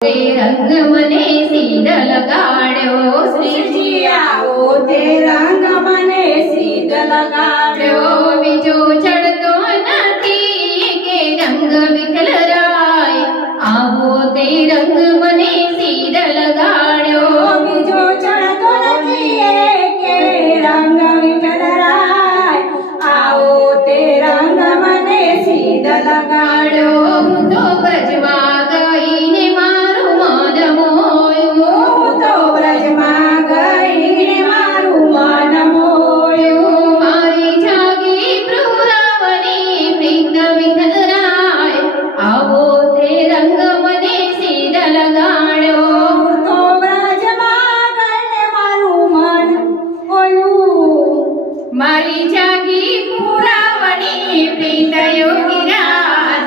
તે રંગ મને સીધ લગાડ્યો શ્રીજી આવો તે રંગ મને સીધ લગાડ્યો બીજો ચડતો નથી કે રંગ વિઠ્ઠલરાય આવો તે રંગ મને સીધ લગાડ્યો બીજો ચડતો નથી કે રંગ વિઠ્ઠલરાય આવો તે રંગ મને સીધ લગાડ્યો હું તો બ્રજમાં ગઈને મારું મન મોયું હું તો વ્રજમાં ગઈને મારું મન મોયું મારી જાગી વૃંદાવની પ્રીત વિઠ્ઠલરાય આવો તે રંગ મને સીધ લગાડ્યો હું તો વ્રજમાં ગઈને મારું મન મોયું મારી જાગી પુરાવણી પ્રીત યોગીરાજ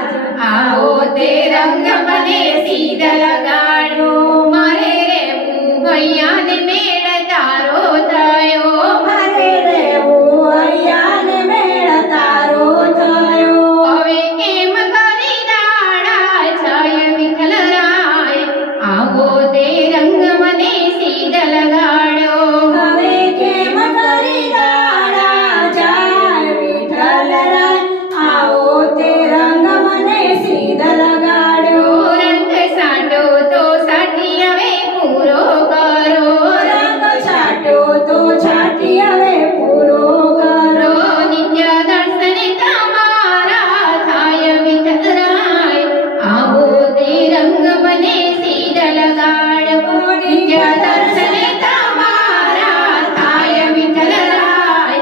આવો તે રંગ મને સીધ લગાડ્યો મારે રેવું ભૈયા ને મેળ તારો થયો મારે રહેવું અહીંયા ને મેળ તારો થયો હવે કેમ કરી દાડા છાય વિઠ્ઠલરાય આવો તે રંગ મને સીધ લગાડ્યો હવે કેમ કરી દાડા જાય વિઠ્ઠલરાય આવો તે રંગ મને સીધ લગાડ્યો રંગ સાટો તો સાટી હવે પૂરો કરો રંગ છાટ્યો તો છાટી હવે પૂરો કરો નિત્ય દર્શને તમારા થાય વિઠ્ઠલરાય આવો તે રંગ મને સીધ લગાડવો નિત્ય દર્શને તમારા થાય વિઠ્ઠલરાય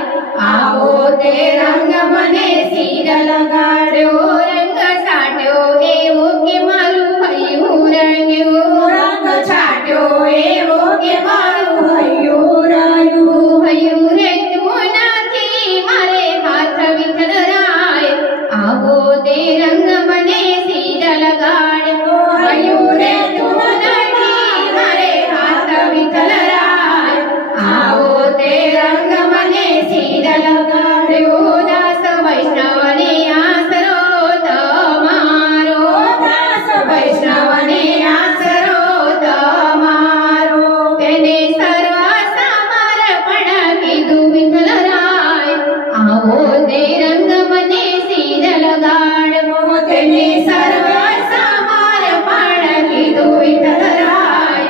આવો તે રંગ મને સીધ લગાડ્યો રંગ સાટ્યો એવો કે મારું ભયું રંગ્યું રંગ છાટ્યો એવો કે મારું હૈયું રહ્યું ભયું રહેતું નથી મારે હાથ વિઠ્ઠલરાય આવો તે રંગ મને સીધ લગાડ્યો ભયું રહેતું નથી મારે હાથ વિઠ્ઠલરાય આવો તે રંગ મને સીધ લગાડ્યો દાસ વૈષ્ણવને આસરો તમારો દાસ વૈષ્ણવને આસરો તમારો તેને સર્વ સમર્પણ કીધું વિઠ્ઠલરાય આવો તે રંગ મને સીધ લગાડવો તેને સર્વ સમર્પણ કીધું વિઠ્ઠલરાય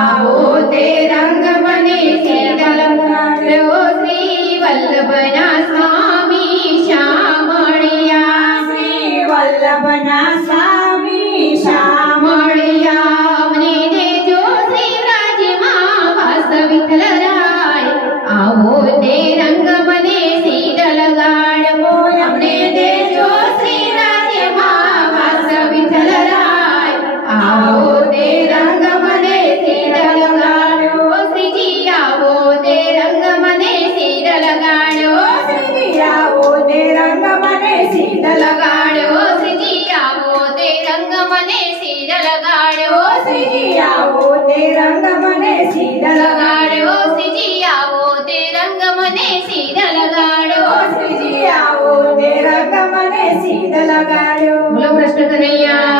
આવો તે રંગ મને સીધ લગાડ્યો શ્રી વલ્લભના સ્વામી શામળિયા શ્રી વલ્લભના સ્વામી શ્યામ મળ્યા મને દેજો શ્રી વ્રજમાં વાસ વિઠ્ઠલરાય આવો તે રંગ મને સીધ લગાડવો અમને દેજો શ્રી વ્રજમાં વાસ વિઠ્ઠલરાય આવો તે રંગ મને સીધ લગાડ્યો શ્રીજી આવો તે રંગ મને સીધ લગાડ્યો શ્રીજી આવો તે રંગ મને સીધ લગાડ્યો શ્રીજી આવો તે રંગ મને સીધ લગાડ્યો શ્રીજી આવો તે રંગ મને સીધ લગાડ્યો શ્રીજી આવો તે રંગ મને સીધ લગાડ્યો શ્રીજી આવો તે રંગ મને સીધ લગાડ્યો બોલો કૃષ્ણ કનૈયા